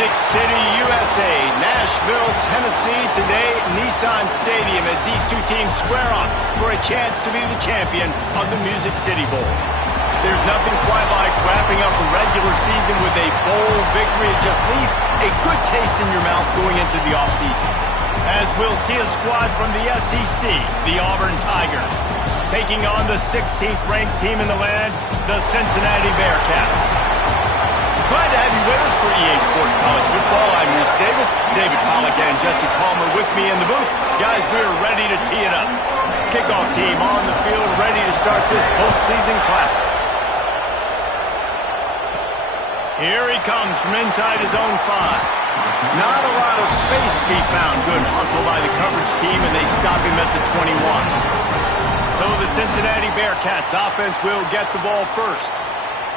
Music City, USA, Nashville, Tennessee, today Nissan Stadium as these two teams square off for a chance to be the champion of the Music City Bowl. There's nothing quite like wrapping up a regular season with a bowl victory. It just leaves a good taste in your mouth going into the offseason. As we'll see a squad from the SEC, the Auburn Tigers, taking on the 16th ranked team in the land, the Cincinnati Bearcats. Glad to have you with us for EA Sports College Football. I'm Rhys Davis, David Pollack and Jesse Palmer with me in the booth. Guys, we're ready to tee it up. Kickoff team on the field, ready to start this postseason classic. Here he comes from inside his own 5. Not a lot of space to be found. Good hustle by the coverage team, and they stop him at the 21. So the Cincinnati Bearcats offense will get the ball first.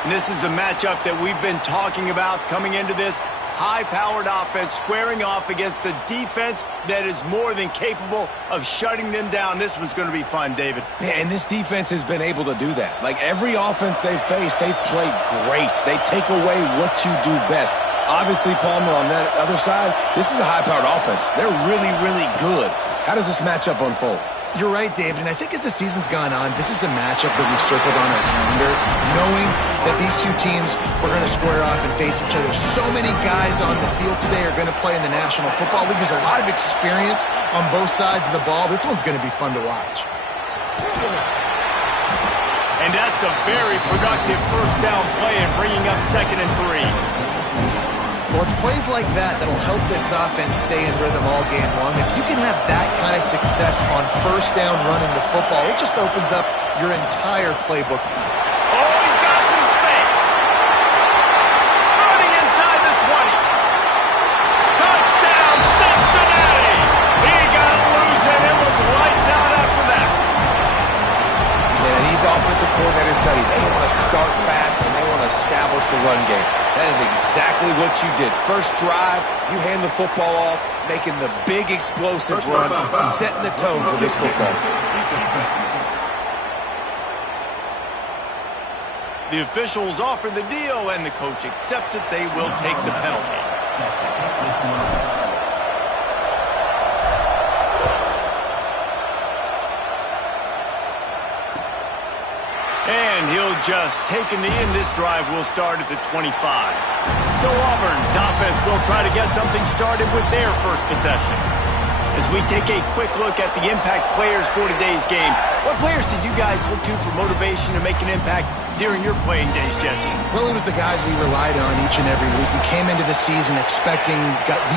And this is a matchup that we've been talking about coming into this. High-powered offense squaring off against a defense that is more than capable of shutting them down. This one's going to be fun, David. Yeah, and this defense has been able to do that. Like every offense they've faced, they've played great. They take away what you do best. Obviously, Palmer, on that other side, this is a high-powered offense. They're really, really good. How does this matchup unfold? You're right, David, and I think as the season's gone on, this is a matchup that we've circled on our calendar, knowing that these two teams are going to square off and face each other. So many guys on the field today are going to play in the National Football League. There's a lot of experience on both sides of the ball. This one's going to be fun to watch. And that's a very productive first down play and bringing up 2nd and 3. Well, it's plays like that that'll help this offense stay in rhythm all game long. If you can have that kind of success on first down running the football, it just opens up your entire playbook. Oh, he's got some space. Running inside the 20. Touchdown, Cincinnati. He got loose and it was lights out after that. Man, these offensive coordinators tell you they want to start fast and they want to establish the run game. That is exactly what you did. First drive, you hand the football off, making the big explosive run, setting the tone for this football. The officials offer the deal, and the coach accepts it. They will take the penalty. And he'll just take a knee, and this drive will start at the 25. So Auburn's offense will try to get something started with their first possession. As we take a quick look at the impact players for today's game, what players did you guys look to for motivation to make an impact during your playing days, Jesse? Well, it was the guys we relied on each and every week. We came into the season expecting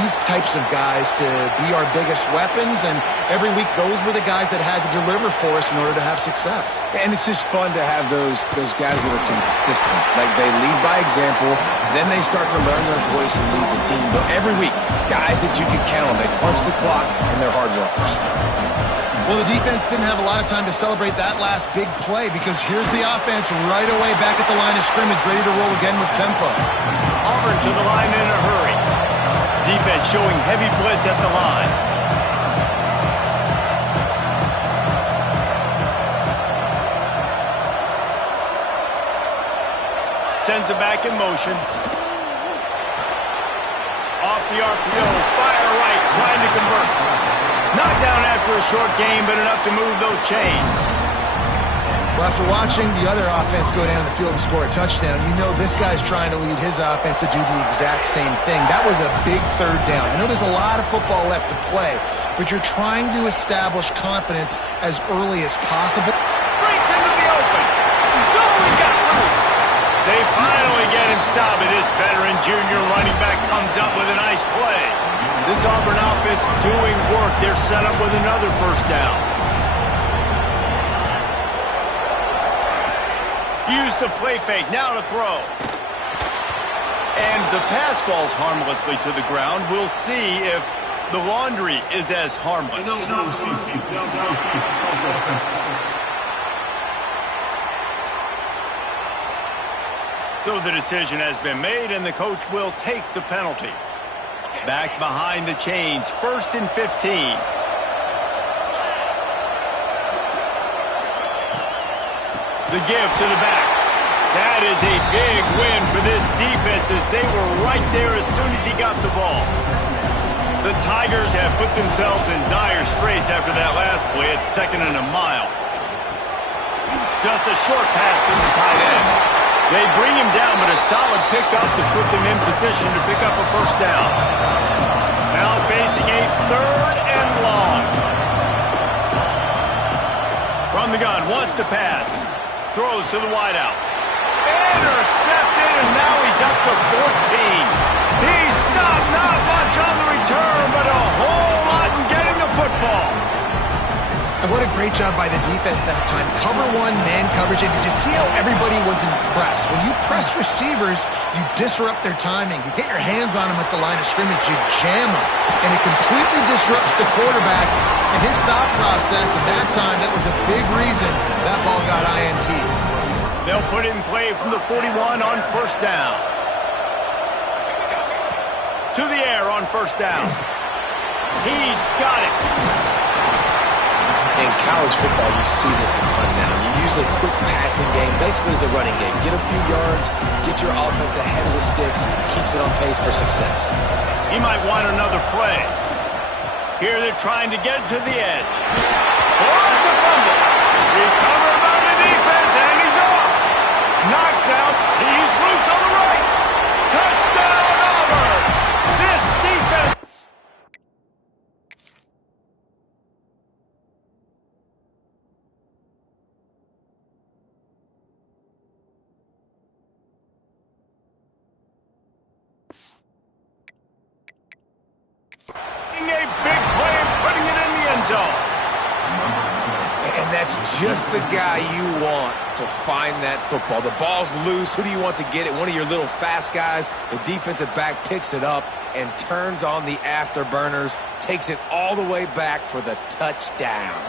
these types of guys to be our biggest weapons, and every week those were the guys that had to deliver for us in order to have success. And it's just fun to have those guys that are consistent. Like they lead by example, then they start to learn their voice and lead the team. But every week, guys that you can count on, they punch the clock and they're hard workers. Well, the defense didn't have a lot of time to celebrate that last big play because here's the offense right away back at the line of scrimmage, ready to roll again with tempo. Auburn to the line in a hurry. Defense showing heavy blitz at the line. Sends it back in motion. Off the RPO, fire right, trying to convert. Knocked down after a short game, but enough to move those chains. Well, after watching the other offense go down the field and score a touchdown, you know this guy's trying to lead his offense to do the exact same thing. That was a big third down. I know there's a lot of football left to play, but you're trying to establish confidence as early as possible. Breaks into the open. Oh, he got loose. They finally get him stopped, and this veteran junior running back comes up with a nice play. This Auburn offense doing work. They're set up with another first down. Use the play fake, now to throw. And the pass falls harmlessly to the ground. We'll see if the laundry is as harmless. So the decision has been made, and the coach will take the penalty. Back behind the chains, 1st and 15. The give to the back. That is a big win for this defense chances. They were right there as soon as he got the ball. The Tigers have put themselves in dire straits after that last play at 2nd and a mile. Just a short pass to the tight end. They bring him down, but a solid pickup to put them in position to pick up a first down. Now facing a 3rd and long. From the gun, wants to pass. Throws to the wideout. Intercepted, and now he's up to 14. He's stopped, not much on the return, but a whole lot in getting the football. And what a great job by the defense that time. Cover one, man coverage. And did you see how everybody was impressed? When you press receivers, you disrupt their timing. You get your hands on them at the line of scrimmage. You jam them. And it completely disrupts the quarterback and his thought process. And that time, that was a big reason that ball got INT. They'll put it in play from the 41 on first down. To the air on first down. He's got it. In college football, you see this a ton now. You use a quick passing game, basically as the running game. Get a few yards, get your offense ahead of the sticks, keeps it on pace for success. He might want another play. Here they're trying to get to the edge. Oh, it's a fumble. Recovered by the defense, and he's off. Knocked out. He's loose on the right. Touchdown, Auburn. This defense. A big play and putting it in the end zone. And that's just the guy you want to find that football. The ball's loose. Who do you want to get it? One of your little fast guys. The defensive back picks it up and turns on the afterburners, takes it all the way back for the touchdown.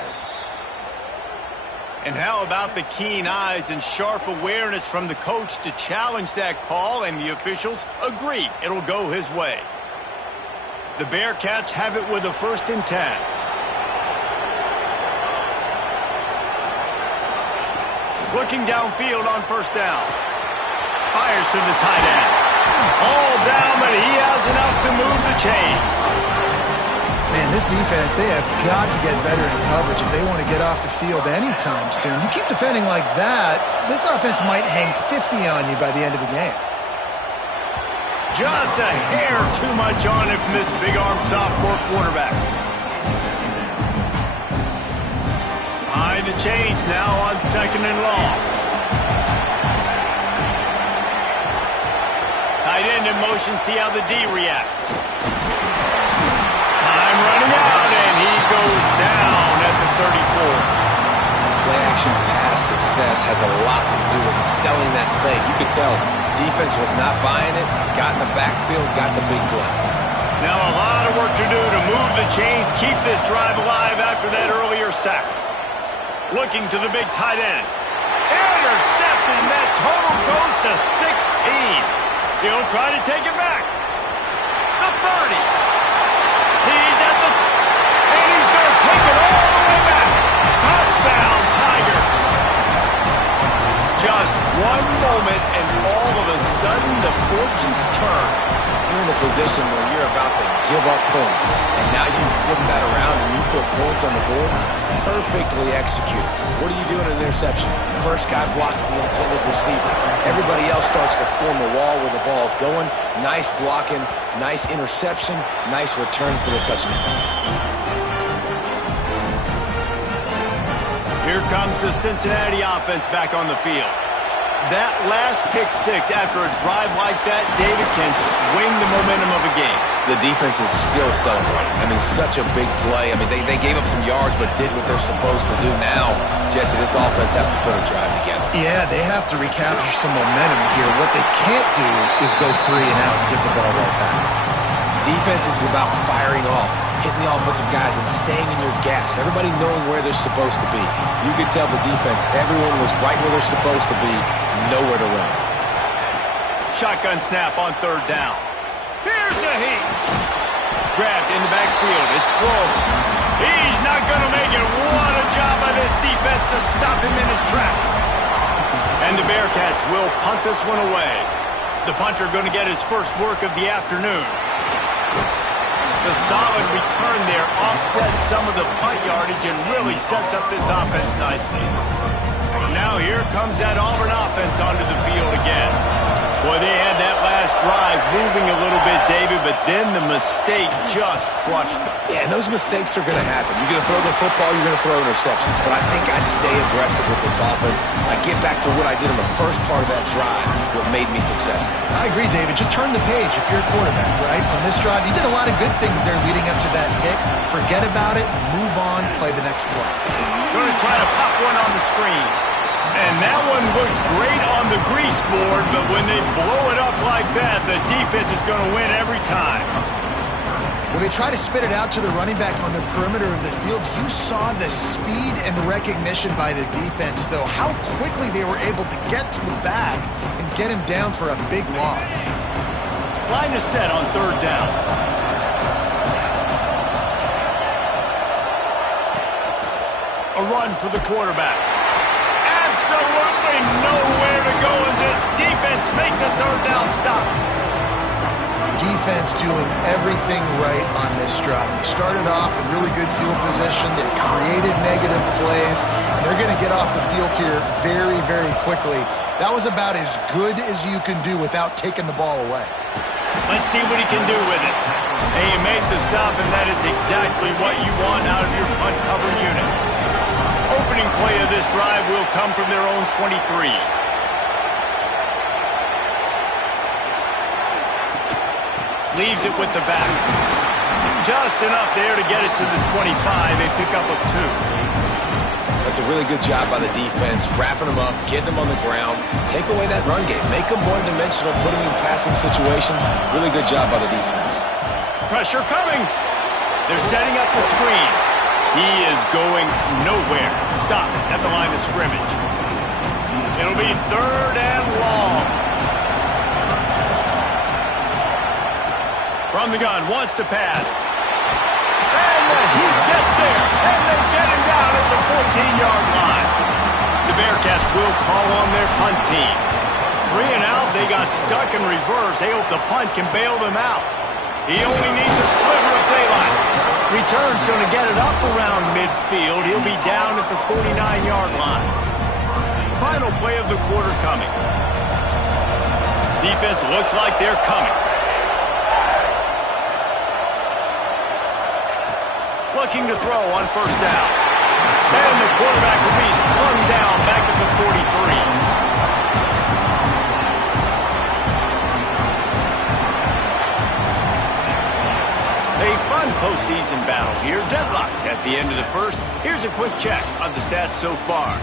And how about the keen eyes and sharp awareness from the coach to challenge that call, and the officials agree it'll go his way. The Bearcats have it with a 1st and 10. Looking downfield on first down. Fires to the tight end. All down, but he has enough to move the chains. Man, this defense, they have got to get better in coverage if they want to get off the field anytime soon. You keep defending like that, this offense might hang 50 on you by the end of the game. Just a hair too much on it from this big-armed sophomore quarterback. Behind the chains now on 2nd and long. Tight end in motion, see how the D reacts. Time running out, and he goes down at the 34. Play-action pass success has a lot to do with selling that fake. You could tell defense was not buying it, got in the backfield, got the big play. Now a lot of work to do to move the chains, keep this drive alive after that earlier sack. Looking to the big tight end. Intercepted, and that total goes to 16. He'll try to take it back. The 30. He's at the... and he's going to take it all the way back. Touchdown, Tigers. Just one moment, and all of a sudden, the fortunes turn. You're in a position where you're about to give up points, and now you flip that around and you put points on the board. Perfectly executed. What do you do in an interception? First guy blocks the intended receiver. Everybody else starts to form a wall where the ball's going. Nice blocking, nice interception, nice return for the touchdown. Here comes the Cincinnati offense back on the field. That last pick six after a drive like that, David, can swing the momentum of a game. The defense is still celebrating. I mean, such a big play. I mean, they gave up some yards but did what they're supposed to do. Now, Jesse, this offense has to put a drive together. Yeah, they have to recapture some momentum here. What they can't do is go 3 and out and give the ball right back. Defense is about firing off, hitting the offensive guys and staying in your gaps. Everybody knowing where they're supposed to be. You could tell the defense, everyone was right where they're supposed to be, nowhere to run. Shotgun snap on third down. Here's a heat. Grabbed in the backfield. It's Grover. He's not going to make it. What a job by this defense to stop him in his tracks. And the Bearcats will punt this one away. The punter going to get his first work of the afternoon. The solid return there offsets some of the punt yardage and really sets up this offense nicely. Now here comes that Auburn offense onto the field again. Boy, they had that last drive moving a little bit, David, but then the mistake just crushed them. Yeah, and those mistakes are going to happen. You're going to throw the football, you're going to throw interceptions. But I think I stay aggressive with this offense. I get back to what I did in the first part of that drive, what made me successful. I agree, David. Just turn the page if you're a quarterback, right? On this drive, you did a lot of good things there leading up to that pick. Forget about it, move on, play the next play. Going to try to pop one on the screen. And that one looked great on the grease board, but when they blow it up like that, the defense is going to win every time. When they try to spit it out to the running back on the perimeter of the field, you saw the speed and recognition by the defense, though, how quickly they were able to get to the back and get him down for a big loss. Line is set on third down. A run for the quarterback. Absolutely nowhere to go as this defense makes a third down stop. Defense doing everything right on this drive. They started off in really good field position. They created negative plays. And they're going to get off the field here very, very quickly. That was about as good as you can do without taking the ball away. Let's see what he can do with it. Hey, you make the stop, and that is exactly what you want out of your punt cover unit. Opening play of this drive will come from their own 23. Leaves it with the back. Just enough there to get it to the 25, a pickup of 2. That's a really good job by the defense, wrapping them up, getting them on the ground, take away that run game, make them one-dimensional, put them in passing situations. Really good job by the defense. Pressure coming. They're setting up the screen. He is going nowhere. Stop at the line of scrimmage. It'll be third and long. From the gun, wants to pass. And he gets there. And they get him down at the 14-yard line. The Bearcats will call on their punt team. 3 and out, they got stuck in reverse. They hope the punt can bail them out. He only needs a sliver of daylight. Return's going to get it up around midfield. He'll be down at the 49-yard line. Final play of the quarter coming. Defense looks like they're coming. Looking to throw on first down. And the quarterback will be slung down back at the 43. A fun postseason battle here. Deadlocked at the end of the first. Here's a quick check of the stats so far.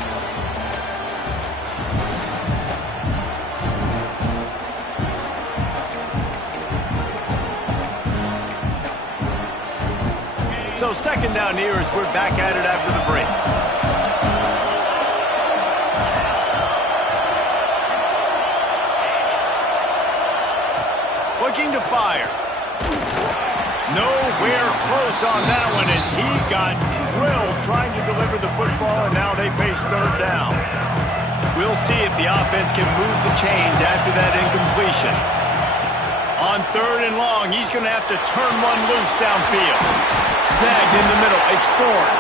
So second down here as we're back at it after the break. Looking to fire. Nowhere close on that one as he got drilled trying to deliver the football, and now they face third down. We'll see if the offense can move the chains after that incompletion. On third and long, he's going to have to turn one loose downfield. Snagged in the middle, exploring.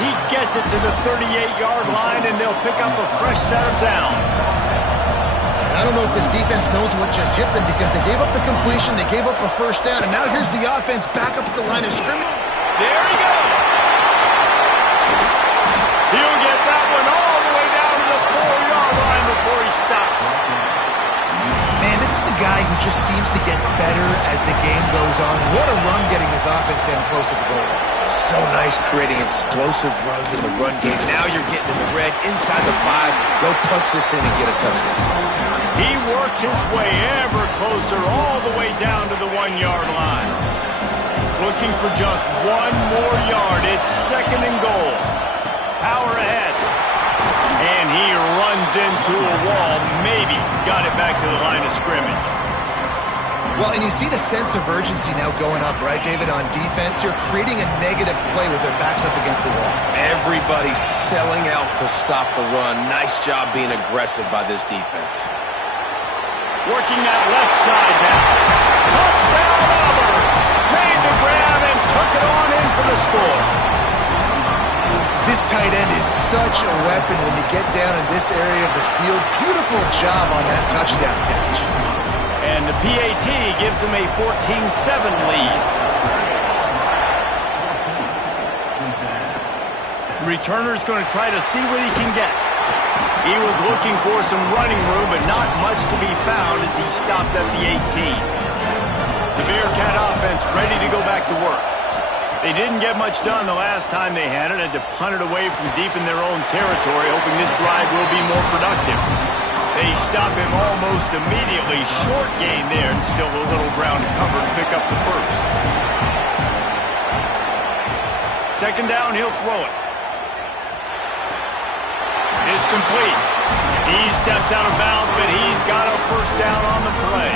He gets it to the 38-yard line, and they'll pick up a fresh set of downs. I don't know if this defense knows what just hit them because they gave up the completion, they gave up a first down, and now here's the offense back up at the line of scrimmage. There he goes. He'll get that one all the way down to the 4-yard line before he stopped. Man, this is a guy who just seems to get better as the game goes on. What a run getting his offense down close to the goal line. So nice creating explosive runs in the run game. Now you're getting in the red, inside the 5. Go punch this in and get a touchdown. He works his way ever closer all the way down to the 1-yard line. Looking for just one more yard. It's second and goal. Power ahead. And he runs into a wall. Maybe got it back to the line of scrimmage. Well, and you see the sense of urgency now going up, right, David, on defense here, creating a negative play with their backs up against the wall. Everybody's selling out to stop the run. Nice job being aggressive by this defense. Working that left side now. Touchdown, Auburn! Made the grab and took it on in for the score. This tight end is such a weapon when you get down in this area of the field. Beautiful job on that touchdown catch. And the PAT gives them a 14-7 lead. The returner's going to try to see what he can get. He was looking for some running room, but not much to be found as he stopped at the 18. The Bearcat offense ready to go back to work. They didn't get much done the last time they had it, and to punt it away from deep in their own territory, hoping this drive will be more productive. They stop him almost immediately. Short gain there, and still a little ground to cover to pick up the first. Second down, he'll throw it. It's complete. He steps out of bounds, but he's got a first down on the play.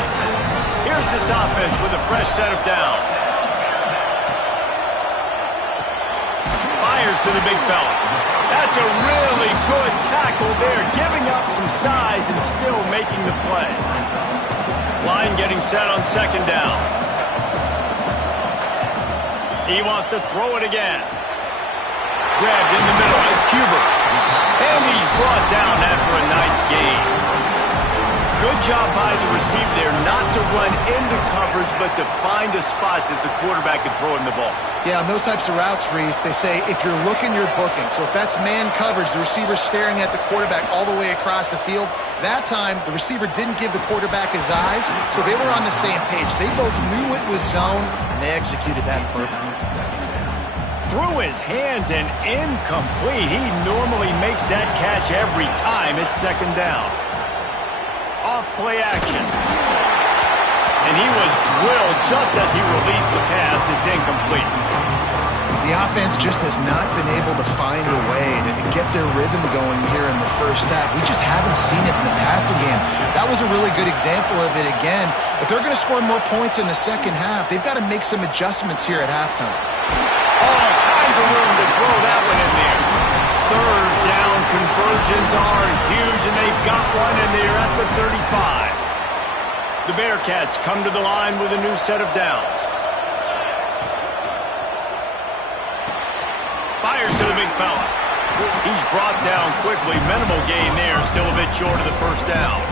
Here's this offense with a fresh set of downs. Fires to the big fella. That's a really good tackle there, giving up some size and still making the play. Line getting set on second down. He wants to throw it again. Grabbed in the middle. It's Cuber. And he's brought down after a nice gain. Good job by the receiver there not to run into coverage, but to find a spot that the quarterback can throw him the ball. Yeah, on those types of routes, Reese, they say if you're looking, you're booking. So if that's man coverage, the receiver's staring at the quarterback all the way across the field. That time, the receiver didn't give the quarterback his eyes, so they were on the same page. They both knew it was zone, and they executed that perfectly. Through his hands and incomplete. He normally makes that catch every time. It's second down. Off play action. And he was drilled just as he released the pass. It's incomplete. The offense just has not been able to find a way to get their rhythm going here in the first half. We just haven't seen it in the passing game. That was a really good example of it again. If they're going to score more points in the second half, they've got to make some adjustments here at halftime. All kinds of room to throw that one in there. Third down conversions are huge, and they've got one in there at the 35. The Bearcats come to the line with a new set of downs. Fires to the big fella. He's brought down quickly. Minimal gain there, still a bit short of the first down.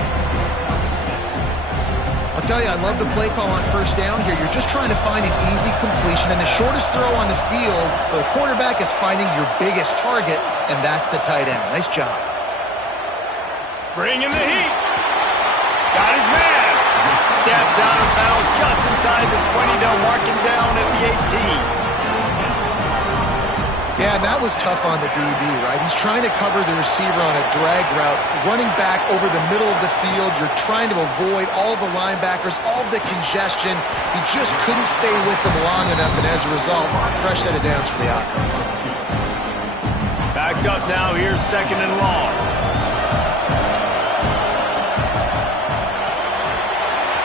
I'll tell you, I love the play call on first down here. You're just trying to find an easy completion, and the shortest throw on the field for the quarterback is finding your biggest target, and that's the tight end. Nice job. Bringing the heat. Got his man. Steps out of bounds just inside the 20. They'll mark him down at the 18. Yeah, and that was tough on the DB, right? He's trying to cover the receiver on a drag route, running back over the middle of the field. You're trying to avoid all the linebackers, all the congestion. He just couldn't stay with them long enough, and as a result, fresh set of downs for the offense. Backed up now, here's second and long.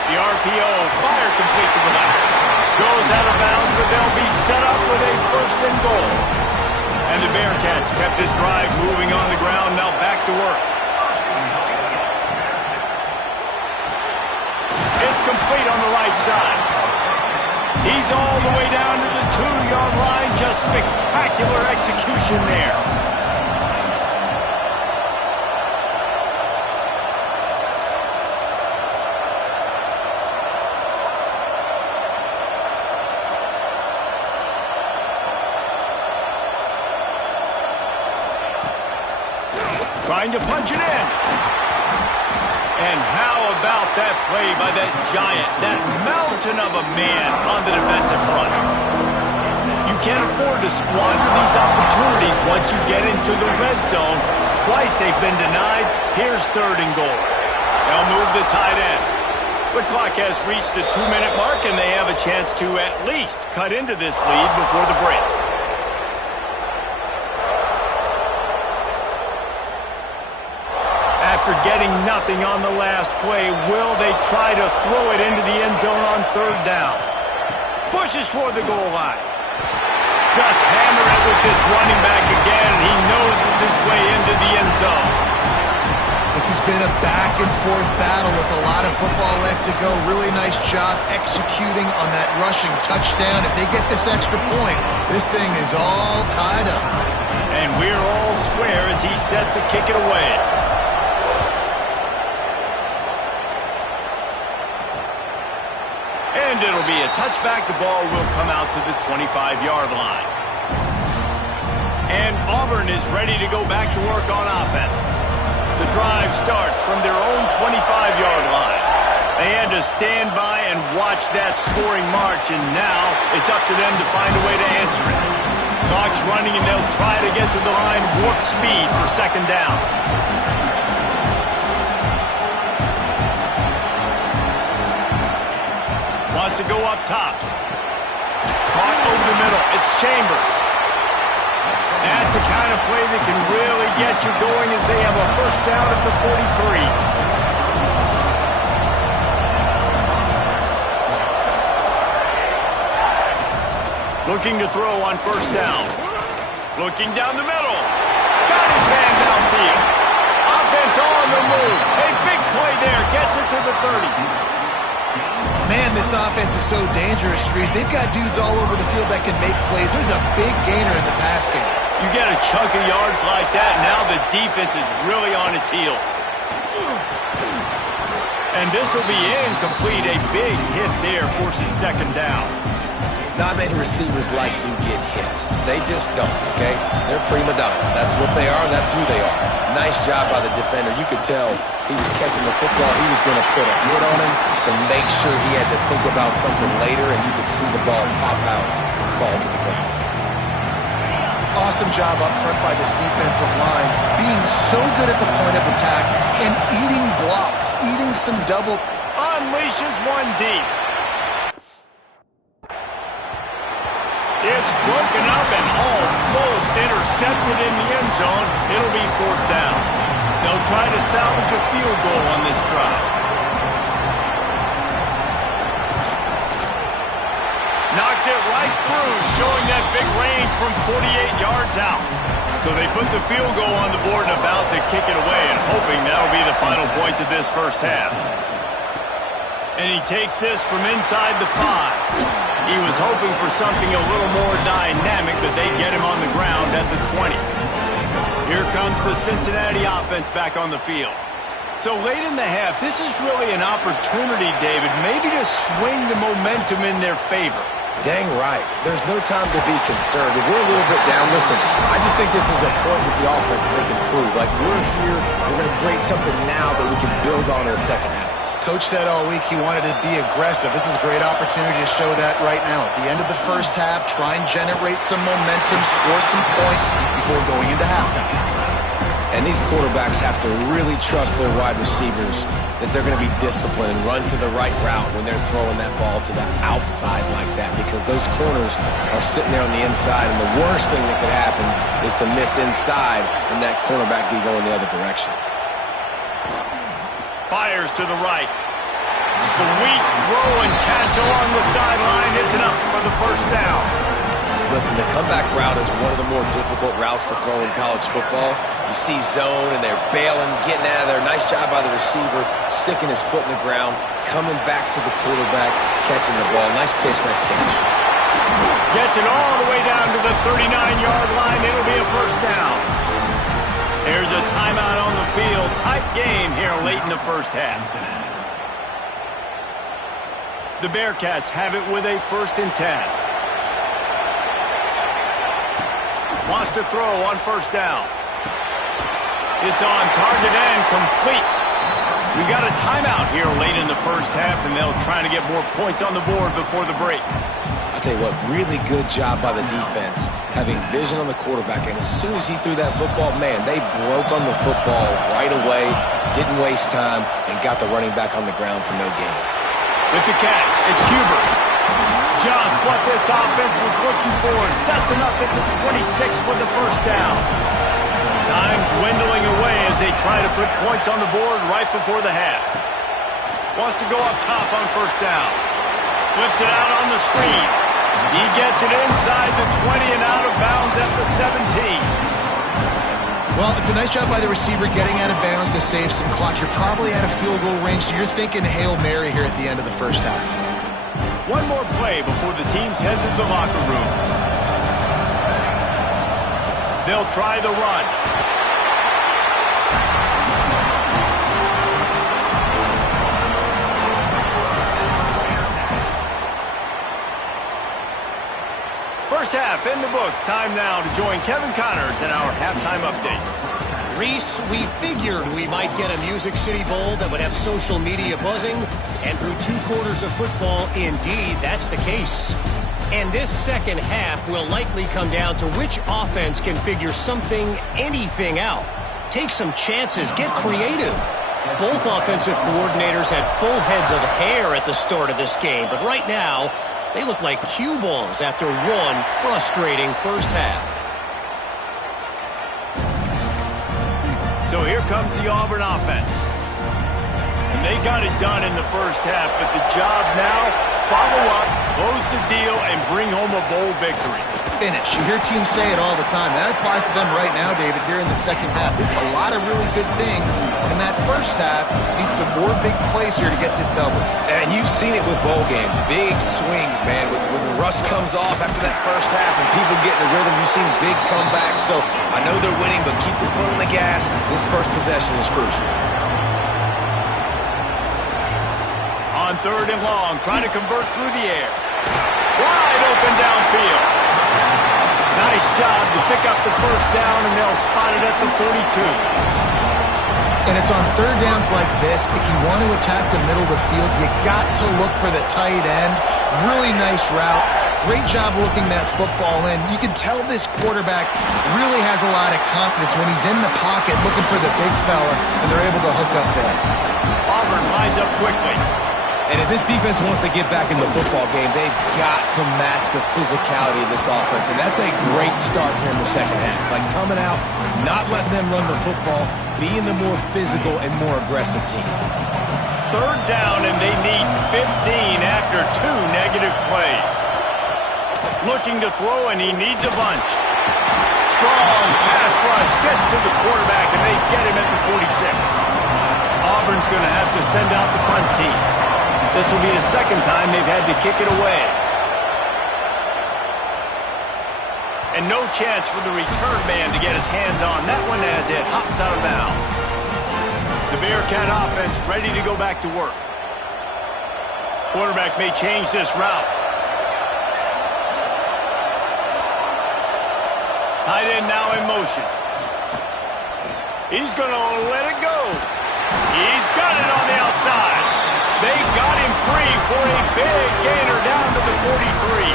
The RPO, fire complete to the left. Goes out of bounds, but they'll be set up with a first and goal. And the Bearcats kept this drive moving on the ground, now back to work. It's complete on the right side. He's all the way down to the 2-yard line. Just spectacular execution there. Trying to punch it in. And how about that play by that giant, that mountain of a man on the defensive front? You can't afford to squander these opportunities once you get into the red zone. Twice they've been denied. Here's third and goal. They'll move the tight end. The clock has reached the 2-minute mark, and they have a chance to at least cut into this lead before the break. After getting nothing on the last play, will they try to throw it into the end zone on third down? Pushes toward the goal line. Just hammer it with this running back again. He noses his way into the end zone. This has been a back-and-forth battle with a lot of football left to go. Really nice job executing on that rushing touchdown. If they get this extra point, this thing is all tied up. And we're all square as he's set to kick it away. And it'll be a touchback. The ball will come out to the 25-yard line. And Auburn is ready to go back to work on offense. The drive starts from their own 25-yard line. They had to stand by and watch that scoring march, and now it's up to them to find a way to answer it. Clock's running, and they'll try to get to the line warp speed for second down. Wants to go up top. Caught over the middle. It's Chambers. That's the kind of play that can really get you going as they have a first down at the 43. Looking to throw on first down. Looking down the middle. Got his man downfield. Offense on the move. A big play there. Gets it to the 30. Man, this offense is so dangerous, Reese. They've got dudes all over the field that can make plays. There's a big gainer in the pass game. You get a chunk of yards like that, now the defense is really on its heels. And this will be incomplete. A big hit there forces second down. Not many receivers like to get hit. They just don't, okay? They're prima donnas. That's what they are. That's who they are. Nice job by the defender. You could tell he was catching the football. He was going to put a hit on him to make sure he had to think about something later, and you could see the ball pop out and fall to the ground. Awesome job up front by this defensive line, being so good at the point of attack and eating blocks, eating some double. Unleashes one deep. It's broken up and almost intercepted in the end zone. It'll be fourth down. They'll try to salvage a field goal on this drive. Knocked it right through, showing that big range from 48 yards out. So they put the field goal on the board and about to kick it away, and hoping that'll be the final points of this first half. And he takes this from inside the 5. He was hoping for something a little more dynamic, but they get him on the ground at the 20. Here comes the Cincinnati offense back on the field. So late in the half, this is really an opportunity, David, maybe to swing the momentum in their favor. Dang right. There's no time to be concerned. If we're a little bit down, listen, I just think this is a point with the offense that they can prove. Like, we're here, we're going to create something now that we can build on in the second half. Coach said all week he wanted to be aggressive. This is a great opportunity to show that right now. At the end of the first half, try and generate some momentum, score some points before going into halftime. And these quarterbacks have to really trust their wide receivers that they're going to be disciplined and run to the right route when they're throwing that ball to the outside like that, because those corners are sitting there on the inside, and the worst thing that could happen is to miss inside and that cornerback be going the other direction. Fires to the right. Sweet throw and catch along the sideline. It's enough for the first down. Listen, the comeback route is one of the more difficult routes to throw in college football. You see zone, and they're bailing, getting out of there. Nice job by the receiver, sticking his foot in the ground, coming back to the quarterback, catching the ball. Nice pitch, nice catch. Gets it all the way down to the 39-yard line. It'll be a first down. There's a timeout on the field. Tight game here late in the first half. The Bearcats have it with a 1st and 10. Wants to throw on first down. It's on target and complete. We got a timeout here late in the first half, and they'll try to get more points on the board before the break. I'll tell you what, really good job by the defense, having vision on the quarterback, and as soon as he threw that football, man, they broke on the football right away, didn't waste time, and got the running back on the ground for no gain. With the catch, it's Huber. Just what this offense was looking for. Sets him up at the 26 with the first down. Time dwindling away as they try to put points on the board right before the half. Wants to go up top on first down. Flips it out on the screen. He gets it inside the 20 and out of bounds at the 17. Well, it's a nice job by the receiver getting out of bounds to save some clock. You're probably out of field goal range, so you're thinking Hail Mary here at the end of the first half. One more play before the teams head to the locker rooms. They'll try the run. First half in the books. Time now to join Kevin Connors in our halftime update. Reese, we figured we might get a Music City Bowl that would have social media buzzing, and through 2 quarters of football, indeed, that's the case. And this second half will likely come down to which offense can figure something, anything out. Take some chances, get creative. Both offensive coordinators had full heads of hair at the start of this game, but right now, they look like cue balls after one frustrating first half. So here comes the Auburn offense. And they got it done in the first half, but the job now, follow up, close the deal, and bring home a bowl victory. Finish. You hear teams say it all the time. That applies to them right now, David, here in the second half. It's a lot of really good things. In that first half, you need some more big plays here to get this double. And you've seen it with bowl games. Big swings, man. When the rust comes off after that first half and people get in a rhythm, you've seen big comebacks. So I know they're winning, but keep your foot on the gas. This first possession is crucial. On 3rd and long, trying to convert through the air. Wide open downfield. Nice job to pick up the first down, and they'll spot it at the 42. And it's on 3rd downs like this. If you want to attack the middle of the field, you got to look for the tight end. Really nice route. Great job looking that football in. You can tell this quarterback really has a lot of confidence when he's in the pocket looking for the big fella, and they're able to hook up there. Auburn lines up quickly. And if this defense wants to get back in the football game, they've got to match the physicality of this offense. And that's a great start here in the second half. Like coming out, not letting them run the football, being the more physical and more aggressive team. 3rd down, and they need 15 after 2 negative plays. Looking to throw, and he needs a bunch. Strong pass rush gets to the quarterback, and they get him at the 46. Auburn's going to have to send out the punt team. This will be the second time they've had to kick it away. And no chance for the return man to get his hands on that one as it hops out of bounds. The Bearcat offense ready to go back to work. Quarterback may change this route. Tight end now in motion. He's going to let it go. He's got it on the outside. They got him free for a big gainer down to the 43.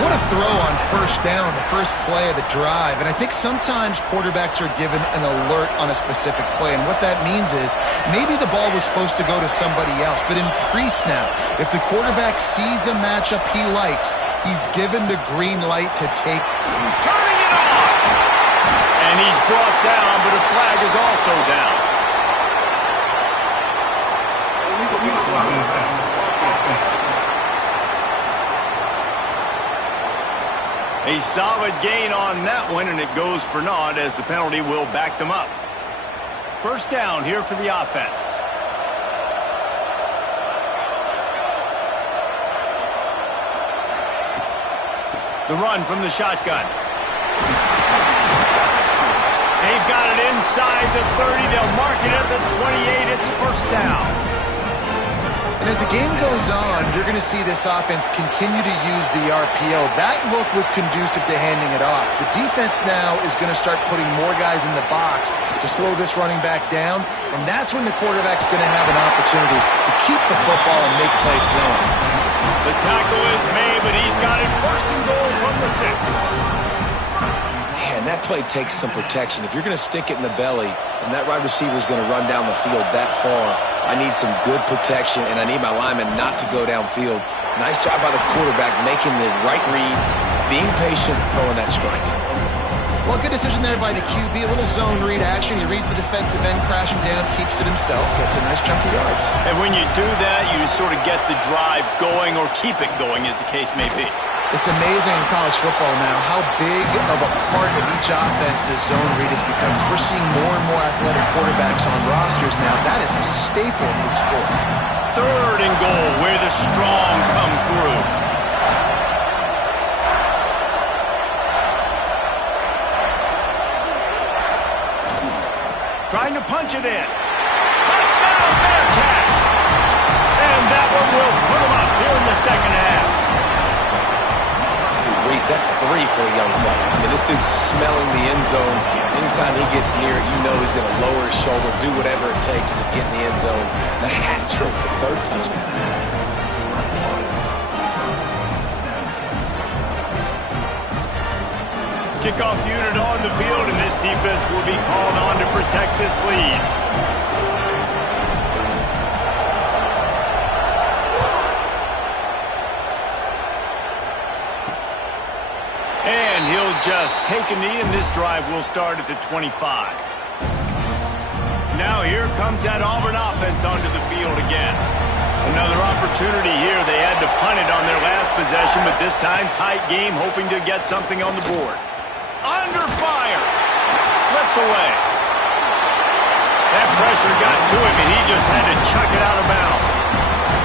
What a throw on 1st down, the first play of the drive. And I think sometimes quarterbacks are given an alert on a specific play. And what that means is maybe the ball was supposed to go to somebody else. But in pre-snap, if the quarterback sees a matchup he likes, he's given the green light to take. Turning it on. And he's brought down, but a flag is also down. A solid gain on that one, and it goes for naught as the penalty will back them up. 1st down here for the offense. The run from the shotgun. They've got it inside the 30. They'll mark it at the 28. It's 1st down. And as the game goes on, you're going to see this offense continue to use the RPO. That look was conducive to handing it off. The defense now is going to start putting more guys in the box to slow this running back down, and that's when the quarterback's going to have an opportunity to keep the football and make plays throwing. The tackle is made, but he's got it 1st and goal from the 6. Man, that play takes some protection. If you're going to stick it in the belly and that wide receiver is going to run down the field that far, I need some good protection, and I need my lineman not to go downfield. Nice job by the quarterback making the right read, being patient, throwing that strike. Well, good decision there by the QB. A little zone read action. He reads the defensive end crashing down, keeps it himself, gets a nice chunk of yards. And when you do that, you sort of get the drive going or keep it going, as the case may be. It's amazing in college football now how big of a part of each offense this zone read has become. We're seeing more and more athletic quarterbacks on rosters now. That is a staple of the sport. 3rd and goal, where the strong come through. Trying to punch it in. Touchdown, Bearcats! And that one will put them up here in the second half. Reese, that's 3 for the young fella. I mean, this dude's smelling the end zone. Anytime he gets near it, you know he's going to lower his shoulder, do whatever it takes to get in the end zone. The hat trick, the 3rd touchdown. Kickoff unit on the field, and this defense will be called on to protect this lead. And he'll just take a knee, and this drive will start at the 25. Now here comes that Auburn offense onto the field again. Another opportunity here. They had to punt it on their last possession, but this time tight game, hoping to get something on the board. Under fire. Slips away. That pressure got to him, and he just had to chuck it out of bounds.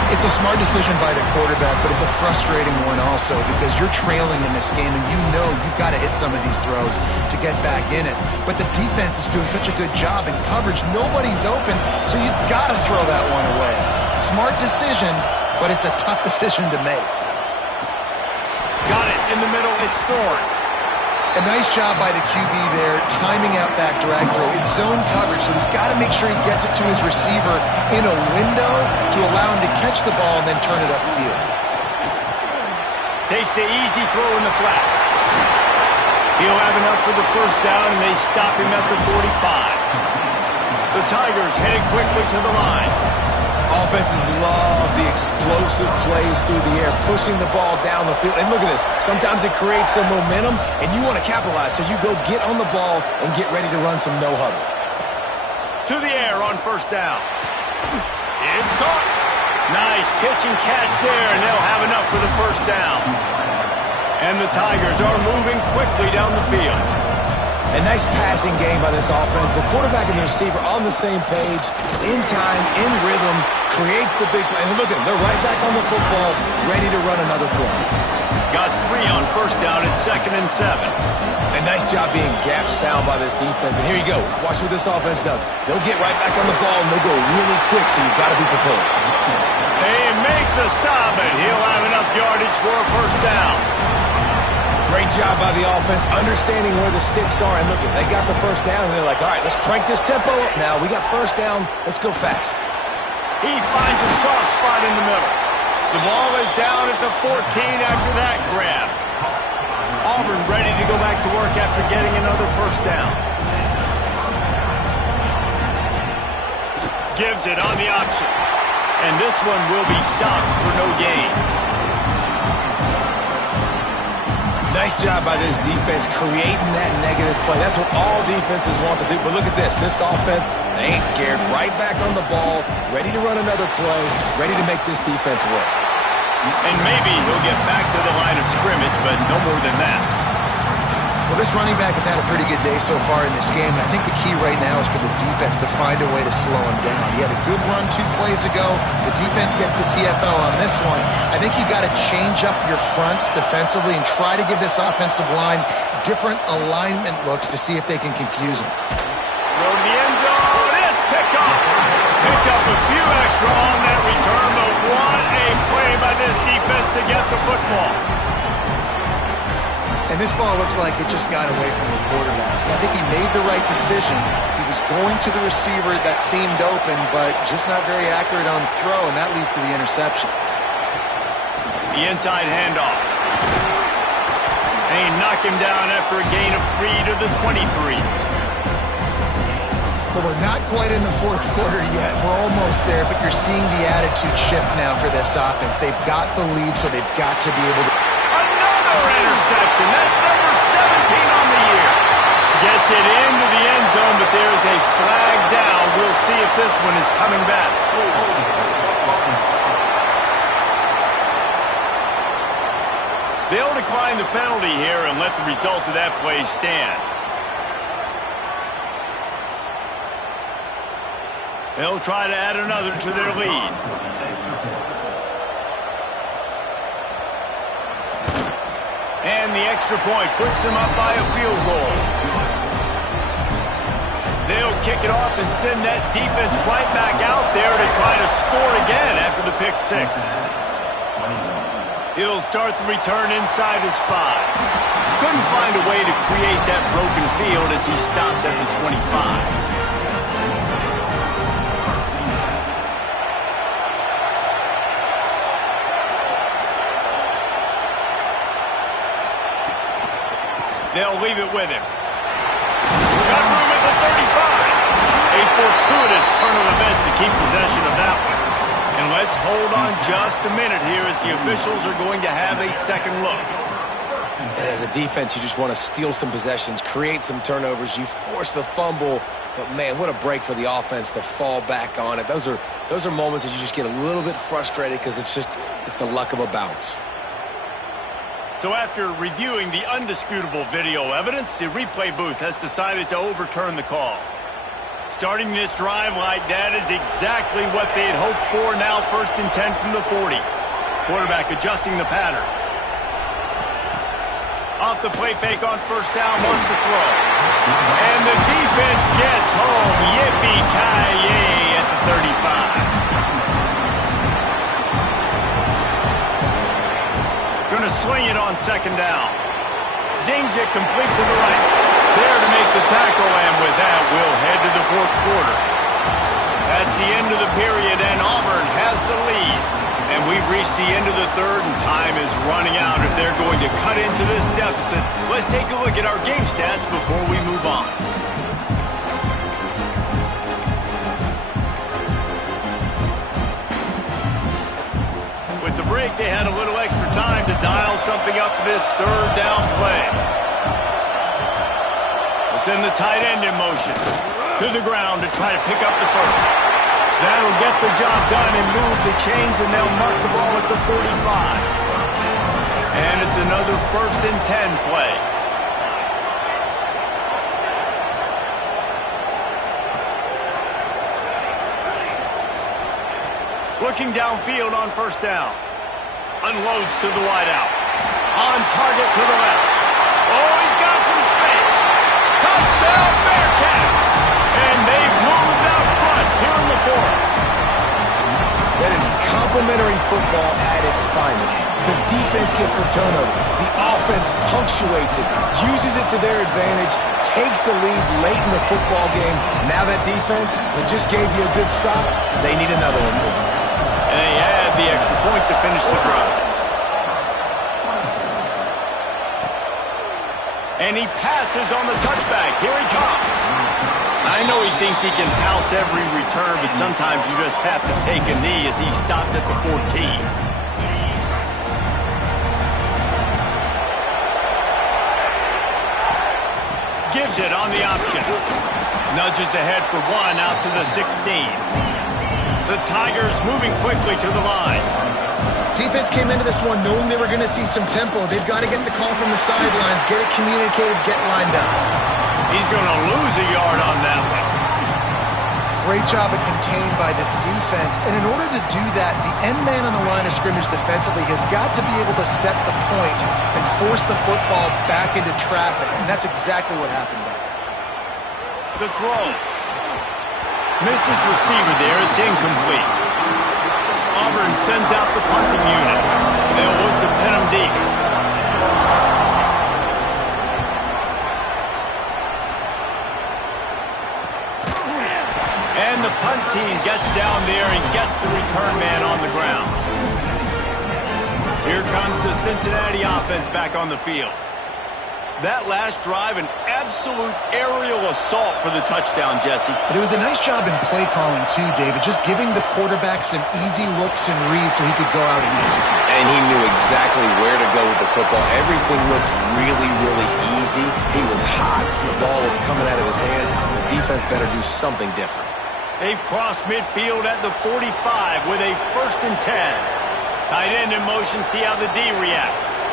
It's a smart decision by the quarterback, but it's a frustrating one also because you're trailing in this game and you know you've got to hit some of these throws to get back in it. But the defense is doing such a good job in coverage. Nobody's open, so you've got to throw that one away. Smart decision, but it's a tough decision to make. Got it in the middle. It's Thorne. A nice job by the QB there, timing out that drag throw. It's zone coverage, so he's got to make sure he gets it to his receiver in a window to allow him to catch the ball and then turn it upfield. Takes the easy throw in the flat. He'll have enough for the first down, and they stop him at the 45. The Tigers headed quickly to the line. Offenses love the explosive plays through the air, pushing the ball down the field. And look at this. Sometimes it creates some momentum, and you want to capitalize. So you go get on the ball and get ready to run some no-huddle. To the air on first down. It's caught. Nice pitch and catch there, and they'll have enough for the first down. And the Tigers are moving quickly down the field. A nice passing game by this offense. The quarterback and the receiver on the same page, in time, in rhythm, creates the big play. And look at them. They're right back on the football, ready to run another play. Got 3 on first down at 2nd and 7. A nice job being gap sound by this defense. And here you go. Watch what this offense does. They'll get right back on the ball, and they'll go really quick, so you've got to be prepared. They make the stop, and he'll have enough yardage for a first down. Great job by the offense, understanding where the sticks are. And look, they got the first down, and they're like, all right, let's crank this tempo up now. We got first down. Let's go fast. He finds a soft spot in the middle. The ball is down at the 14 after that grab. Auburn ready to go back to work after getting another first down. Gives it on the option. And this one will be stopped for no gain. Nice job by this defense creating that negative play. That's what all defenses want to do. But look at this. This offense, they ain't scared. Right back on the ball, ready to run another play, ready to make this defense work. And maybe he'll get back to the line of scrimmage, but no more than that. Well, this running back has had a pretty good day so far in this game, and I think the key right now is for the defense to find a way to slow him down. He had a good run 2 plays ago. The defense gets the TFL on this one. I think you got to change up your fronts defensively and try to give this offensive line different alignment looks to see if they can confuse him. Throw to the end zone. It's picked up. Picked up a few extra on that return, but what a play by this defense to get the football. And this ball looks like it just got away from the quarterback. I think he made the right decision. He was going to the receiver that seemed open, but just not very accurate on the throw, and that leads to the interception. The inside handoff. And he knocked him down after a gain of 3 to the 23. Well, we're not quite in the 4th quarter yet. We're almost there, but you're seeing the attitude shift now for this offense. They've got the lead, so they've got to be able to... Another interception. That's number 17 on the year. Gets it into the end zone, but there's a flag down. We'll see if this one is coming back. They'll decline the penalty here and let the result of that play stand. They'll try to add another to their lead. And the extra point puts them up by a field goal. They'll kick it off and send that defense right back out there to try to score again after the pick six. He'll start the return inside his 5. Couldn't find a way to create that broken field as he stopped at the 25. They'll leave it with him. Got room at the 35. A fortuitous turn of events to keep possession of that one. And let's hold on just a minute here as the officials are going to have a second look. And as a defense, you just want to steal some possessions, create some turnovers. You force the fumble. But, man, what a break for the offense to fall back on it. Those are moments that you just get a little bit frustrated because it's the luck of a bounce. So after reviewing the undisputable video evidence, the replay booth has decided to overturn the call. Starting this drive like that is exactly what they'd hoped for. Now 1st and 10 from the 40. Quarterback adjusting the pattern. Off the play fake on 1st down, wants to throw. And the defense gets home. Yippee-ki-yay at the 35. Going to swing it on 2nd down. Zings it complete to the right. There to make the tackle, and with that, we'll head to the 4th quarter. That's the end of the period, and Auburn has the lead. And we've reached the end of the 3rd, and time is running out. If they're going to cut into this deficit, let's take a look at our game stats before we move on. With the break, they had a little extra time to dial something up for this 3rd down play. They send the tight end in motion to the ground to try to pick up the 1st. That'll get the job done and move the chains, and they'll mark the ball at the 45. And it's another 1st and 10 play. Looking downfield on 1st down. Unloads to the wideout. On target to the left. Oh, he's got some space. Touchdown, Bearcats! And they've moved out front here in the 4th. That is complementary football at its finest. The defense gets the turnover. The offense punctuates it, uses it to their advantage, takes the lead late in the football game. Now that defense that just gave you a good stop, they need another one for them. And they add the extra point to finish the drive. And he passes on the touchback. Here he comes. I know he thinks he can house every return, but sometimes you just have to take a knee as he stopped at the 14. Gives it on the option. Nudges ahead for 1 out to the 16. The Tigers moving quickly to the line. Defense came into this one knowing they were going to see some tempo. They've got to get the call from the sidelines, get it communicated, get lined up. He's going to lose a yard on that one. Great job of contained by this defense. And in order to do that, the end man on the line of scrimmage defensively has got to be able to set the point and force the football back into traffic. And that's exactly what happened there. The throw. Missed his receiver there. It's incomplete. Auburn sends out the punting unit. They'll look to pin him deep. And the punt team gets down there and gets the return man on the ground. Here comes the Cincinnati offense back on the field. That last drive, an absolute aerial assault for the touchdown, Jesse. But it was a nice job in play calling too, David, just giving the quarterback some easy looks and reads so he could go out and execute. And he knew exactly where to go with the football. Everything looked really, really easy. He was hot. The ball was coming out of his hands. The defense better do something different. They've crossed midfield at the 45 with a 1st and 10. Tight end in motion, see how the D reacts.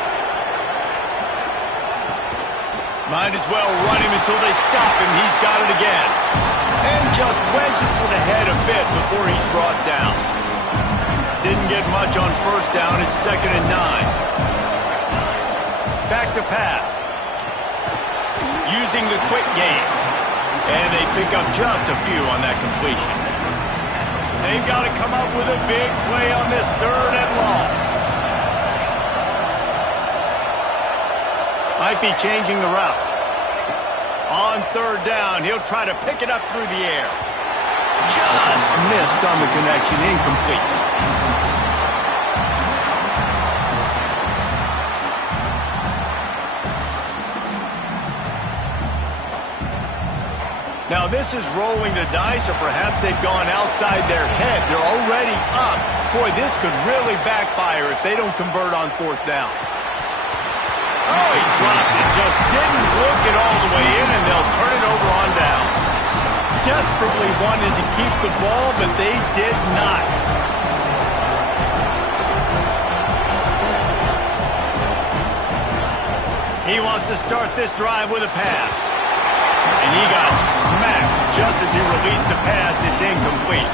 Might as well run him until they stop him. He's got it again. And just wedges it ahead a bit before he's brought down. Didn't get much on 1st down. It's 2nd and 9. Back to pass. Using the quick game. And they pick up just a few on that completion. They've got to come up with a big play on this 3rd and long. Might be changing the route. On 3rd down, he'll try to pick it up through the air. Just missed on the connection, incomplete. Now this is rolling the dice, or perhaps they've gone outside their head. They're already up. Boy, this could really backfire if they don't convert on 4th down. Oh, he dropped it. Just didn't look it all the way in, and they'll turn it over on downs. Desperately wanted to keep the ball, but they did not. He wants to start this drive with a pass. And he got smacked just as he released the pass. It's incomplete.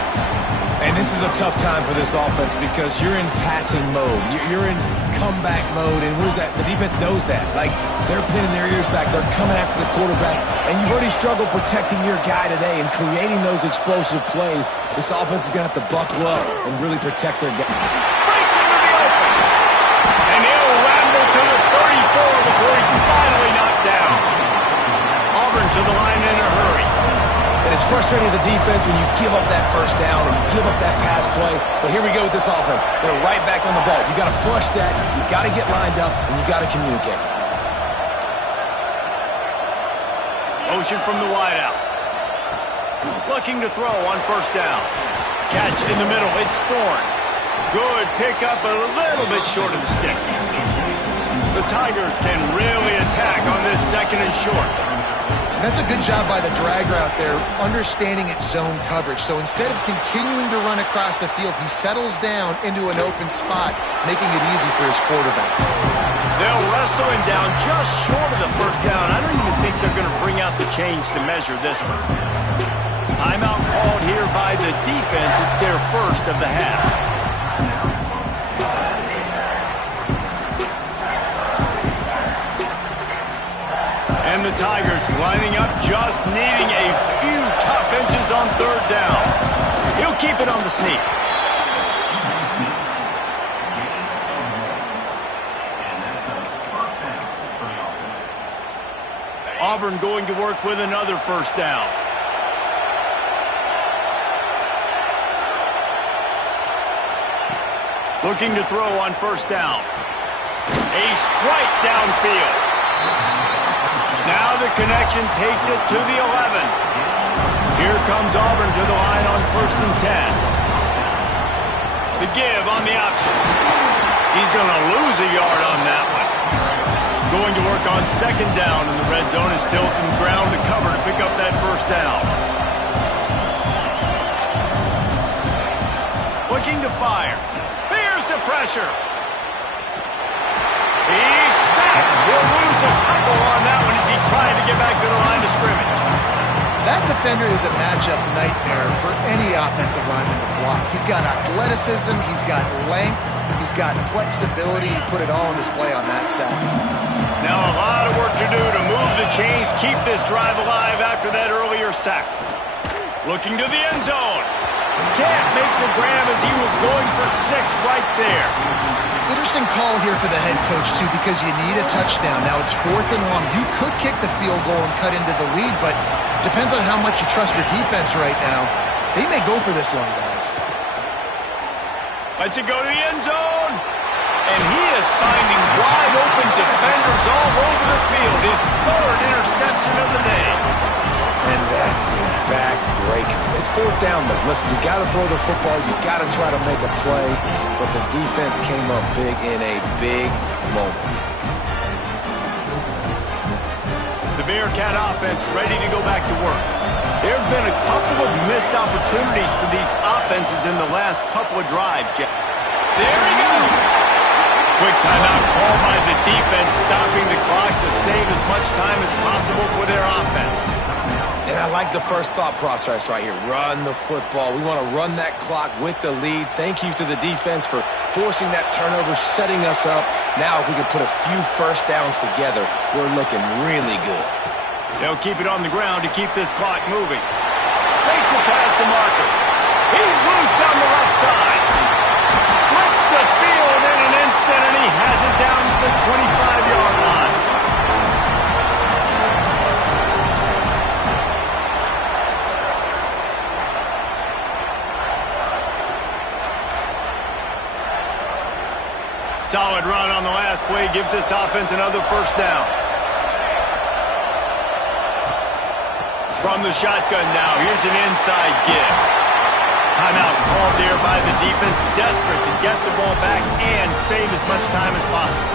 And this is a tough time for this offense because you're in passing mode. You're in comeback mode, and where's that? The defense knows that. Like, they're pinning their ears back. They're coming after the quarterback, and you've already struggled protecting your guy today and creating those explosive plays. This offense is going to have to buckle up and really protect their guy. Breaks into the open. And he'll ramble to the 34 before he's finally knocked down. Auburn to the line in a hurry. And it's frustrating as a defense when you give up that 1st down and give up that pass play. But here we go with this offense. They're right back on the ball. You got to flush that. You got to get lined up, and you got to communicate. Motion from the wideout. Looking to throw on 1st down. Catch in the middle. It's Thorne. Good pickup, but a little bit short of the sticks. The Tigers can really attack on this 2nd and short. That's a good job by the drag route there, understanding its zone coverage. So instead of continuing to run across the field, he settles down into an open spot, making it easy for his quarterback. They'll wrestle him down just short of the 1st down. I don't even think they're going to bring out the chains to measure this one. Timeout called here by the defense. It's their 1st of the half. And the Tigers lining up, just needing a few tough inches on 3rd down. He'll keep it on the sneak. Auburn going to work with another 1st down. Looking to throw on 1st down. A strike downfield. Now the connection takes it to the 11. Here comes Auburn to the line on 1st and 10. The give on the option. He's going to lose a yard on that one. Going to work on 2nd down in the red zone. Is still some ground to cover to pick up that 1st down. Looking to fire. Here's the pressure. He's sacked. He'll lose a couple on that one as he tried to get back to the line of scrimmage. That defender is a matchup nightmare for any offensive lineman to block. He's got athleticism, he's got length, he's got flexibility. He put it all on display on that sack. Now a lot of work to do to move the chains, keep this drive alive after that earlier sack. Looking to the end zone. Can't make the grab as he was going for 6 right there. Interesting call here for the head coach, too, because you need a touchdown. Now it's 4th and long. You could kick the field goal and cut into the lead, but depends on how much you trust your defense right now. They may go for this one, guys. Let's it go to the end zone. And he is finding wide open defenders all over the field. His third interception of the day. And that's a back-breaker. It's fourth down, though. Listen, you got to throw the football. You got to try to make a play. But the defense came up big in a big moment. The Bearcat offense ready to go back to work. There have been a couple of missed opportunities for these offenses in the last couple of drives, Jeff. There he goes. Quick timeout called by the defense, stopping the clock to save as much time as possible for their offense. And I like the first thought process right here. Run the football. We want to run that clock with the lead. Thank you to the defense for forcing that turnover, setting us up. Now if we can put a few first downs together, we're looking really good. They'll keep it on the ground to keep this clock moving. Makes it past the marker. He's loose down the left side. Flips the field in an instant, and he has it down to the 25-yard line. Solid run on the last play gives this offense another first down. From the shotgun now, here's an inside give. Timeout called there by the defense, desperate to get the ball back and save as much time as possible.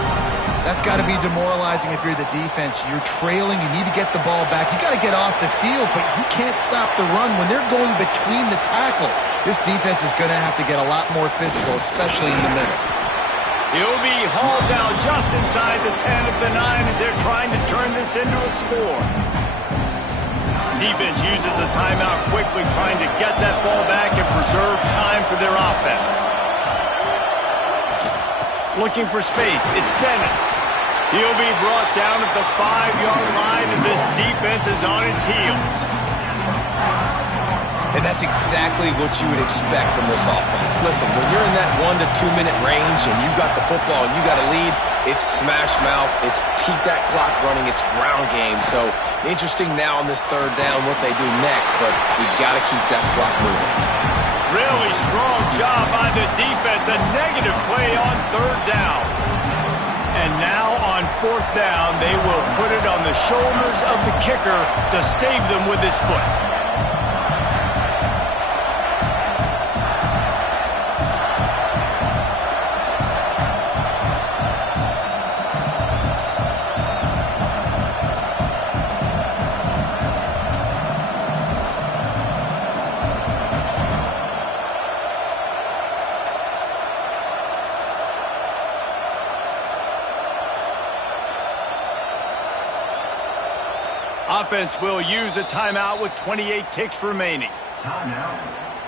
That's got to be demoralizing if you're the defense. You're trailing, you need to get the ball back. You got to get off the field, but you can't stop the run when they're going between the tackles. This defense is going to have to get a lot more physical, especially in the middle. He'll be hauled down just inside the 10 at the 9 as they're trying to turn this into a score. Defense uses a timeout quickly, trying to get that ball back and preserve time for their offense. Looking for space, it's Dennis. He'll be brought down at the 5-yard line, and this defense is on its heels. And that's exactly what you would expect from this offense. Listen, when you're in that 1 to 2 minute range and you got the football and you got a lead, it's smash mouth, it's keep that clock running, it's ground game. So interesting now on this third down what they do next, but we got to keep that clock moving. Really strong job by the defense. A negative play on third down. And now on fourth down, they will put it on the shoulders of the kicker to save them with his foot. Offense will use a timeout with 28 ticks remaining. Timeout,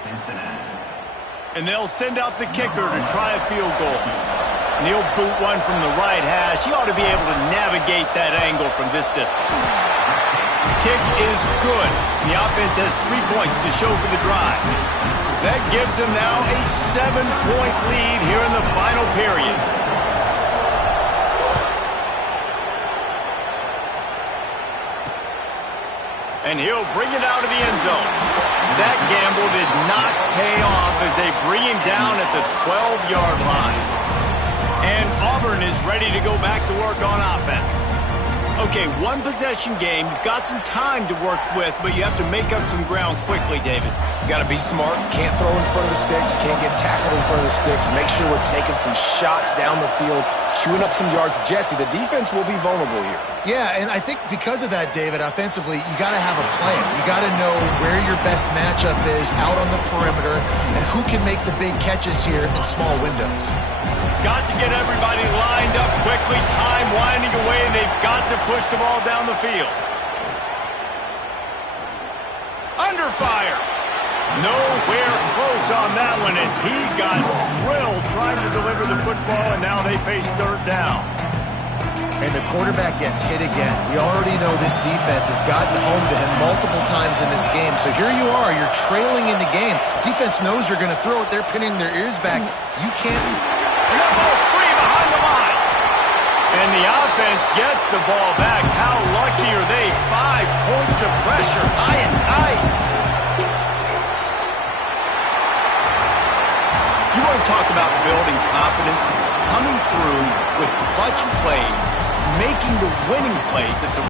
Cincinnati. And they'll send out the kicker to try a field goal. And he'll boot one from the right hash. He ought to be able to navigate that angle from this distance. The kick is good. The offense has 3 points to show for the drive. That gives them now a 7-point lead here in the final period. And he'll bring it out of the end zone. That gamble did not pay off as they bring him down at the 12-yard line. And Auburn is ready to go back to work on offense. Okay, one possession game. You've got some time to work with, but you have to make up some ground quickly, David. You got to be smart. Can't throw in front of the sticks. Can't get tackled in front of the sticks. Make sure we're taking some shots down the field, chewing up some yards. Jesse, the defense will be vulnerable here. Yeah, and I think because of that, David, offensively, you got to have a plan. You got to know where your best matchup is out on the perimeter and who can make the big catches here in small windows. Got to get everybody lined up quickly. Time winding away. They've got to push the ball down the field. Under fire. Nowhere close on that one as he got drilled trying to deliver the football, and now they face third down. And the quarterback gets hit again. We already know this defense has gotten home to him multiple times in this game. So here you are. You're trailing in the game. Defense knows you're going to throw it. They're pinning their ears back. You can't. And that ball's free behind the line. And the offense gets the ball back. How lucky are they? 5 points of pressure, high and tight. You want to talk about building confidence confidence, coming through with clutch plays, making the winning plays at the